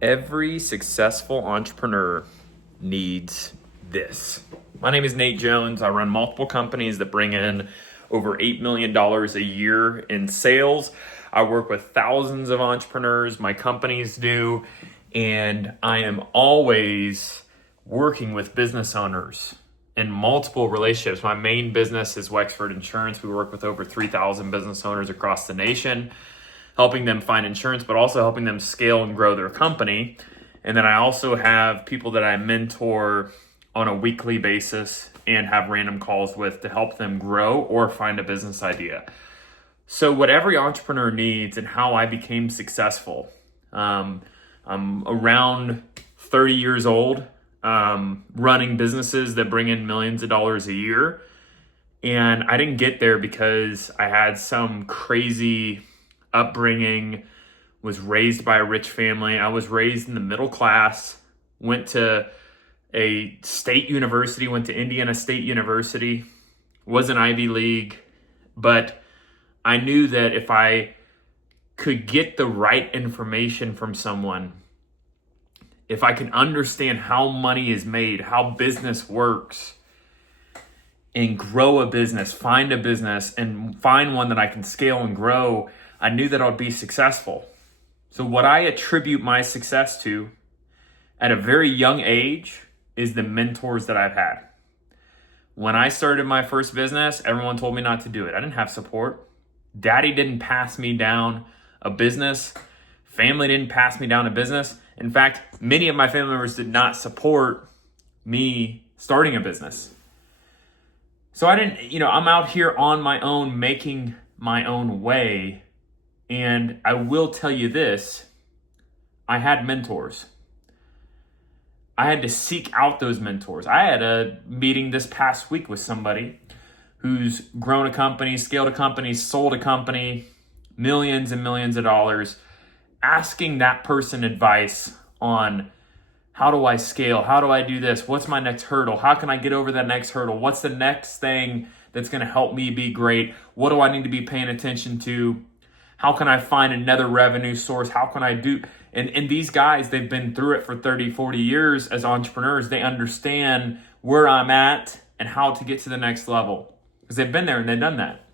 Every successful entrepreneur needs this. My name is Nate Jones. I run multiple companies that bring in over $8 million a year in sales. I work with thousands of entrepreneurs, my companies do, and I am always working with business owners in multiple relationships. My main business is Wexford Insurance. We work with over 3,000 business owners across the nation, helping them find insurance, but also helping them scale and grow their company. And then I also have people that I mentor on a weekly basis and have random calls with to help them grow or find a business idea. So what every entrepreneur needs and how I became successful. I'm around 30 years old, running businesses that bring in millions of dollars a year. And I didn't get there because I had some crazy upbringing, was raised by a rich family. I was raised in the middle class, went to a state university, went to Indiana State University, was an Ivy League, but I knew that if I could get the right information from someone, if I could understand how money is made, how business works, and grow a business, find a business, and find one that I can scale and grow, I knew that I'd be successful. So what I attribute my success to at a very young age is the mentors that I've had. When I started my first business, everyone told me not to do it. I didn't have support. Daddy didn't pass me down a business. Family didn't pass me down a business. In fact, many of my family members did not support me starting a business. So I didn't, I'm out here on my own, making my own way. And I will tell you this, I had mentors. I had to seek out those mentors. I had a meeting this past week with somebody who's grown a company, scaled a company, sold a company, millions and millions of dollars, asking that person advice on how do I scale? How do I do this? What's my next hurdle? How can I get over that next hurdle? What's the next thing that's going to help me be great? What do I need to be paying attention to? How can I find another revenue source? How can I do? And these guys, they've been through it for 30, 40 years as entrepreneurs. They understand where I'm at and how to get to the next level because they've been there and they've done that.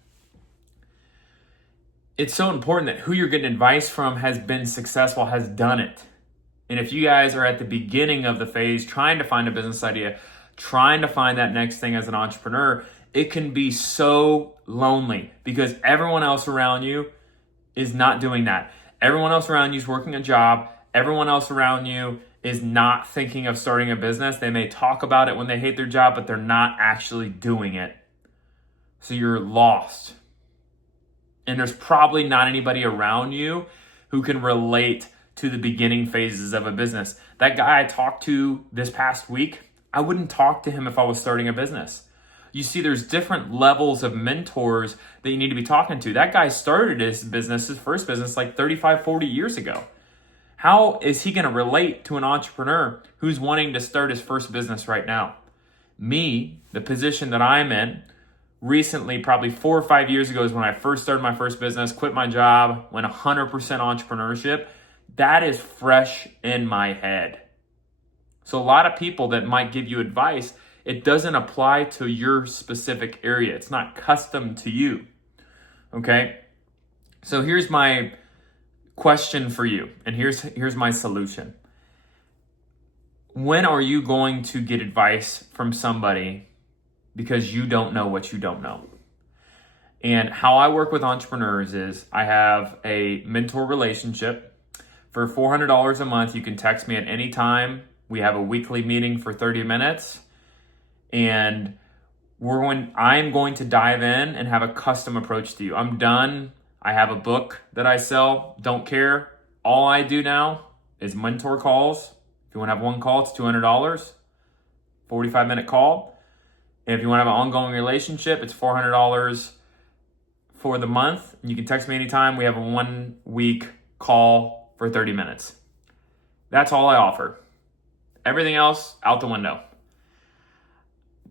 It's so important that who you're getting advice from has been successful, has done it. And if you guys are at the beginning of the phase, trying to find a business idea, trying to find that next thing as an entrepreneur, it can be so lonely because everyone else around you is not doing that. Everyone else around you is working a job. Everyone else around you is not thinking of starting a business. They may talk about it when they hate their job, but they're not actually doing it. So you're lost. And there's probably not anybody around you who can relate to the beginning phases of a business. That guy I talked to this past week, I wouldn't talk to him if I was starting a business. You see, there's different levels of mentors that you need to be talking to. That guy started his first business, like 35, 40 years ago. How is he going to relate to an entrepreneur who's wanting to start his first business right now? Me, the position that I'm in, recently, probably 4 or 5 years ago is when I first started my first business, quit my job, went 100% entrepreneurship. That is fresh in my head. So a lot of people that might give you advice, it doesn't apply to your specific area. It's not custom to you, okay? So here's my question for you, and here's my solution. When are you going to get advice from somebody because you don't know what you don't know? And how I work with entrepreneurs is I have a mentor relationship. For $400 a month, you can text me at any time. We have a weekly meeting for 30 minutes. And I'm going to dive in and have a custom approach to you. I'm done. I have a book that I sell. Don't care. All I do now is mentor calls. If you want to have one call, it's $200, 45-minute call. And if you want to have an ongoing relationship, it's $400 for the month. You can text me anytime. We have a 1-week call for 30 minutes. That's all I offer. Everything else, out the window.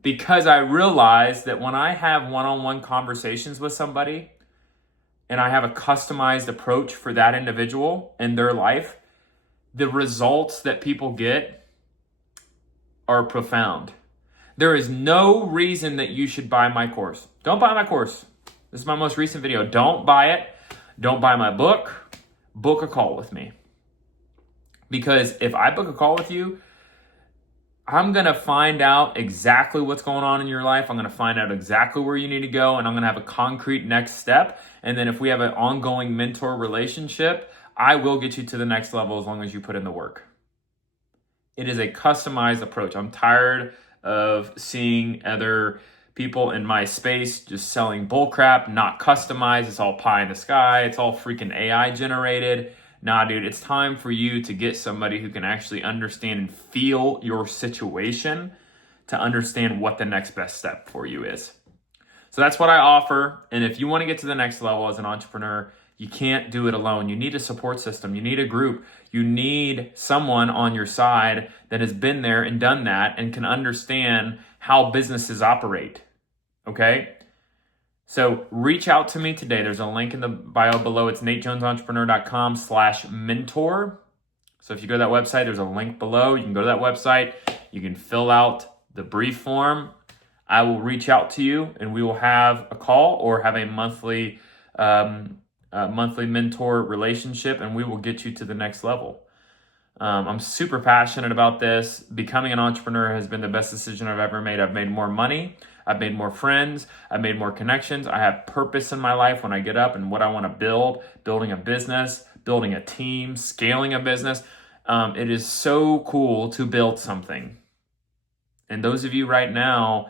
Because I realize that when I have one-on-one conversations with somebody and I have a customized approach for that individual in their life, the results that people get are profound. There is no reason that you should buy my course. Don't buy my course. This is my most recent video. Don't buy it. Don't buy my book. Book a call with me. Because if I book a call with you, I'm going to find out exactly what's going on in your life. I'm going to find out exactly where you need to go, and I'm going to have a concrete next step. And then if we have an ongoing mentor relationship, I will get you to the next level as long as you put in the work. It is a customized approach. I'm tired of seeing other people in my space just selling bullcrap, not customized. It's all pie in the sky. It's all freaking AI generated. Nah, dude, it's time for you to get somebody who can actually understand and feel your situation to understand what the next best step for you is. So that's what I offer. And if you want to get to the next level as an entrepreneur, you can't do it alone. You need a support system. You need a group. You need someone on your side that has been there and done that and can understand how businesses operate. Okay? So reach out to me today. There's a link in the bio below. It's natejonsentrepreneur.com/mentor. So if you go to that website, there's a link below. You can go to that website. You can fill out the brief form. I will reach out to you and we will have a call or have a monthly mentor relationship, and we will get you to the next level. I'm super passionate about this. Becoming an entrepreneur has been the best decision I've ever made. I've made more money. I've made more friends. I've made more connections. I have purpose in my life when I get up and what I want to build, building a business, building a team, scaling a business. It is so cool to build something. And those of you right now,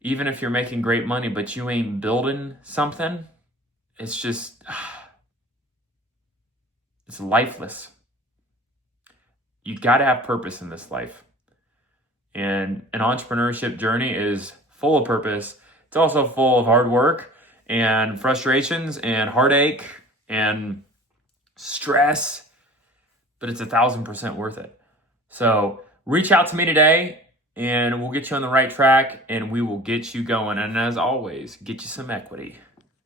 even if you're making great money, but you ain't building something, it's just, it's lifeless. You got to have purpose in this life. And an entrepreneurship journey is full of purpose. It's also full of hard work and frustrations and heartache and stress, but it's 1,000% worth it. So reach out to me today and we'll get you on the right track and we will get you going. And as always, get you some equity.